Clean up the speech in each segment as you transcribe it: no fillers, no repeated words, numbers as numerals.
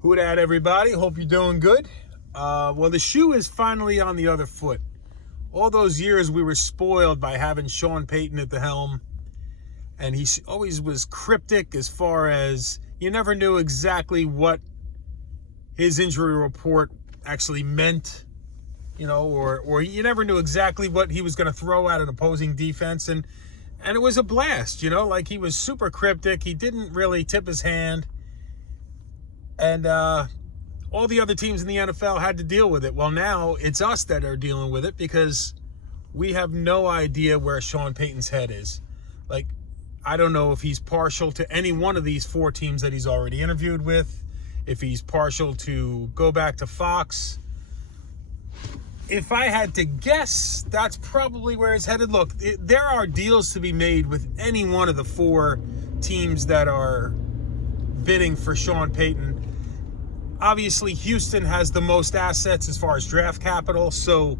Whodat, everybody. Hope you're doing good. Well, the shoe is finally on the other foot. All those years we were spoiled by having Sean Payton at the helm, and he always was cryptic as far as you never knew exactly what his injury report actually meant, or you never knew exactly what he was going to throw at an opposing defense, and it was a blast, like he was super cryptic. He didn't really tip his hand. And all the other teams in the NFL had to deal with it. Well, now it's us that are dealing with it because we have no idea where Sean Payton's head is. Like, I don't know if he's partial to any one of these 4 teams that he's already interviewed with, if he's partial to go back to Fox. If I had to guess, that's probably where he's headed. Look, there are deals to be made with any one of the 4 teams that are bidding for Sean Payton. Obviously, Houston has the most assets as far as draft capital, so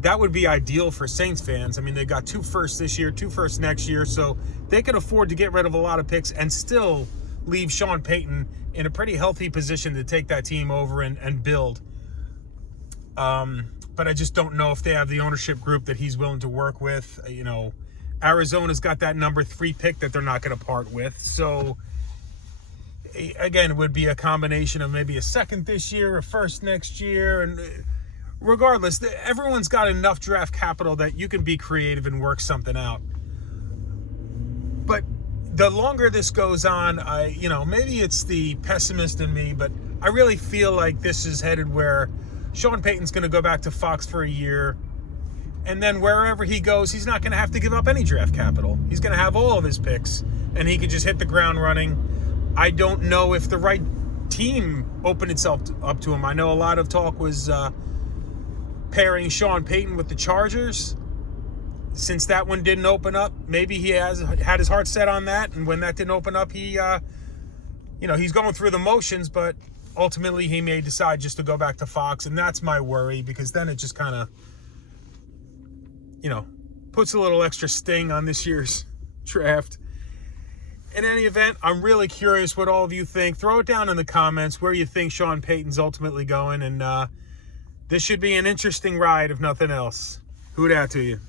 that would be ideal for Saints fans. I mean, they got 2 firsts this year, 2 firsts next year, so they can afford to get rid of a lot of picks and still leave Sean Payton in a pretty healthy position to take that team over and build. But I just don't know if they have the ownership group that he's willing to work with. Arizona's got that number 3 pick that they're not going to part with, so again, it would be a combination of maybe a second this year, a first next year, and regardless, everyone's got enough draft capital that you can be creative and work something out. But the longer this goes on, maybe it's the pessimist in me, but I really feel like this is headed where Sean Payton's going to go back to Fox for a year, and then wherever he goes, he's not going to have to give up any draft capital. He's going to have all of his picks, and he can just hit the ground running. I don't know if the right team opened itself up to him. I know a lot of talk was pairing Sean Payton with the Chargers. Since that one didn't open up, maybe he has had his heart set on that. And when that didn't open up, he's going through the motions, but ultimately he may decide just to go back to Fox. And that's my worry, because then it just kind of, puts a little extra sting on this year's draft. In any event, I'm really curious what all of you think. Throw it down in the comments where you think Sean Payton's ultimately going. And this should be an interesting ride, if nothing else. Who dat to you?